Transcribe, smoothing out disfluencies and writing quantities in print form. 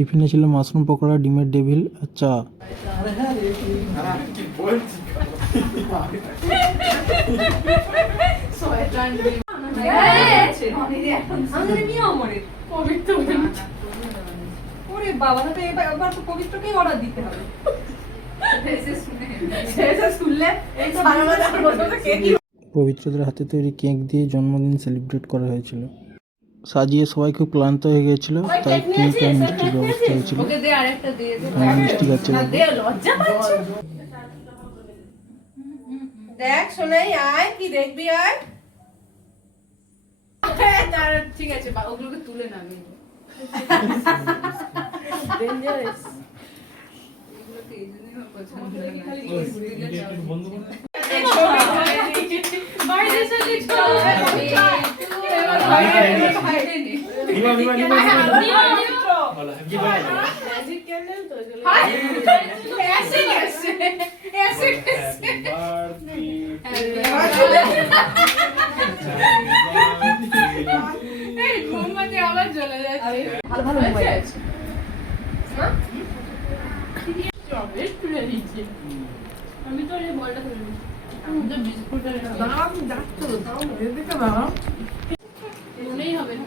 টিফিনে ছিল মাশরুম পকোড়া, ডিমের ডেভিল আর চা। পবিত্রদের হাতে তৈরি কেক দিয়ে জন্মদিন সেলিব্রেট করা হয়েছিল। সাজিয়ে সবাই খুব ক্লান্ত হয়ে গিয়েছিল, তাই কেক আর মিষ্টির ব্যবস্থা হয়েছিল। মিষ্টি খাচ্ছে দেখ শোনাই, আয় কি দেখবি, আয় ঠিক আছে, ওগুলোকে তুলে নামি। আমি তো বলটা তুলে বিস্কুটের দাম যাচ্ছে, মনেই হবে না।